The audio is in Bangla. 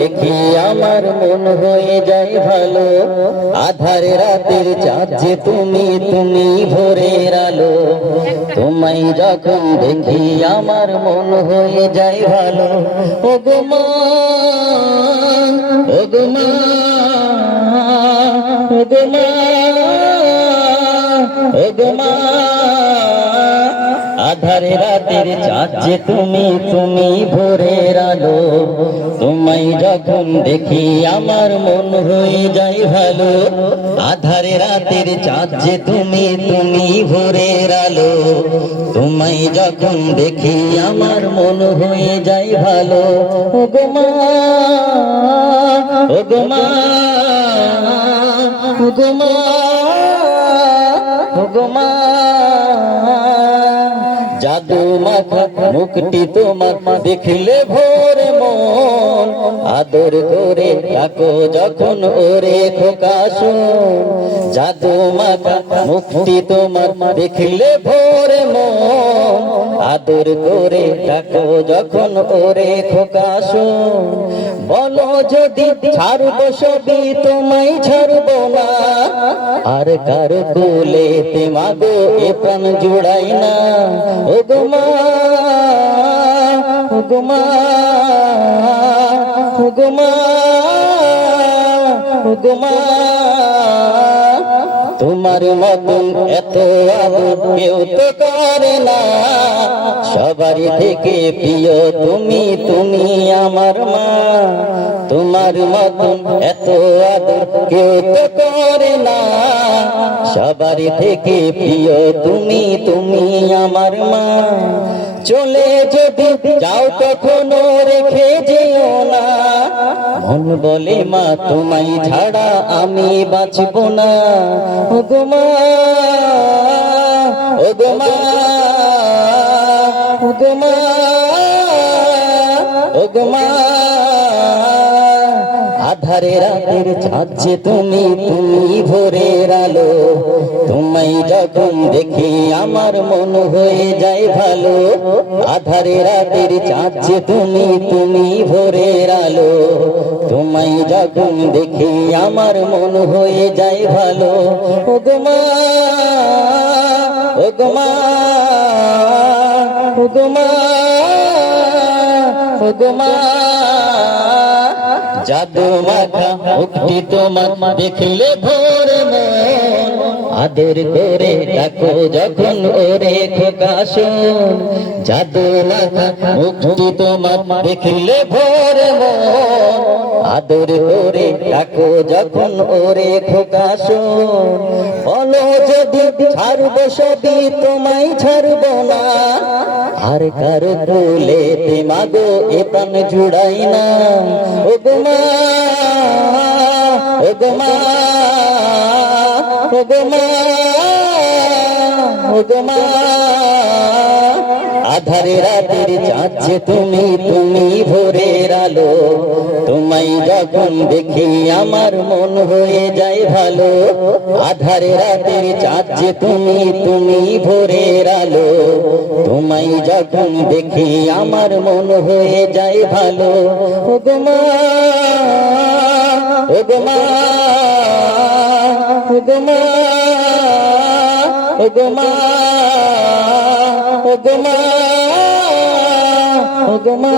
দেখি আমার মন হয়ে যায় ভালো। আধার রাতের চাঁদ যে তুমি, তুমি ভোরের আলো। তোমায় যখন দেখি আমার মন হয়ে যায় ভালো। ও গো মা, ও গো মা, ও গো মা, ও গো মা। আধার রাতের চাঁদ যে তুমি, তুমি ভোরের আলো। তোমায় যখন দেখি আমার মন হয়ে যায় ভালো। আধার রাতের চাঁদ যে তুমি, তুমি ভোরের আলো। তোমায় যখন দেখি আমার মন হয়ে যায় ভালো। ও গো মা, ও গো মা, ও গো মা, ও গো মা। জাদু মাখা মুখটি তোমার দেখলে ভোরে মন। আদর করে ডাকো যখন ওরে খোকা শোন। জাদু মাখা মুখটি তোমার দেখলে ভোরে মন। আদর করে ডাকো যখন ওরে খোকা শোন। বলো যদি ছাড়বো সবই তোমায় ছাড়বো না। আর কারো কোলেতে মাগো এ প্রাণ জুড়াই না। ও গো মা, ও গো মা, ও গো মা, ও গো মা। তোমার মতন এত আদর কেউ তো করে না। সবারই থেকে প্রিয় তুমি, তুমি আমার মা। তোমার মতন এত আদর কেউ তো করে না। সবারই থেকে প্রিয় তুমি, তুমি আমার মা। চলে যদি যাও কখনো রেখে যেও না। মন বলে মা তোমায় ছাড়া আমি বাঁচব না। ও গো মা, ও গো মা, ও গো মা, ও গো মা। আধার রাতের চাঁদ যে তুমি, তুমি ভোরের আলো। তোমায় যখন দেখি আমার মন হয়ে যায় ভালো। আধার রাতের চাঁদ যে তুমি, তুমি ভোরের আলো। তোমায় যখন দেখি আমার মন হয়ে যায় ভালো। ও গো মা, ও গো মা, ও গো মা, ও গো মা। জাদু মাখা মুখটি তোমার দেখলে ভোরে মন। আদর করে ডাকো যখন ওরে খোকা শোন। জাদু মাখা মুখটি তোমার দেখলে ভোরে মন। আদর করে ডাকো যখন ওরে খোকা শোন। বলো যদি ছাড়বো সবই তোমায় ছাড়বো না। আর কারো কোলেতে মাগো এ প্রাণ জুড়াই না। ও গো মা, ও গো মা, ও গো মা, ও গো মা। আধার রাতের চাঁদ যে তুমি, তুমি ভোরের আলো। তোমায় যখন দেখি আমার মন হয়ে যায় ভালো। আধার রাতের চাঁদ যে তুমি, তুমি ভোরের আলো। তোমায় যখন দেখি আমার মন হয়ে যায় ভালো। ও গো মা, ও গো মা, ও গো মা, ও গো মা, ও গো মা, ও গো মা।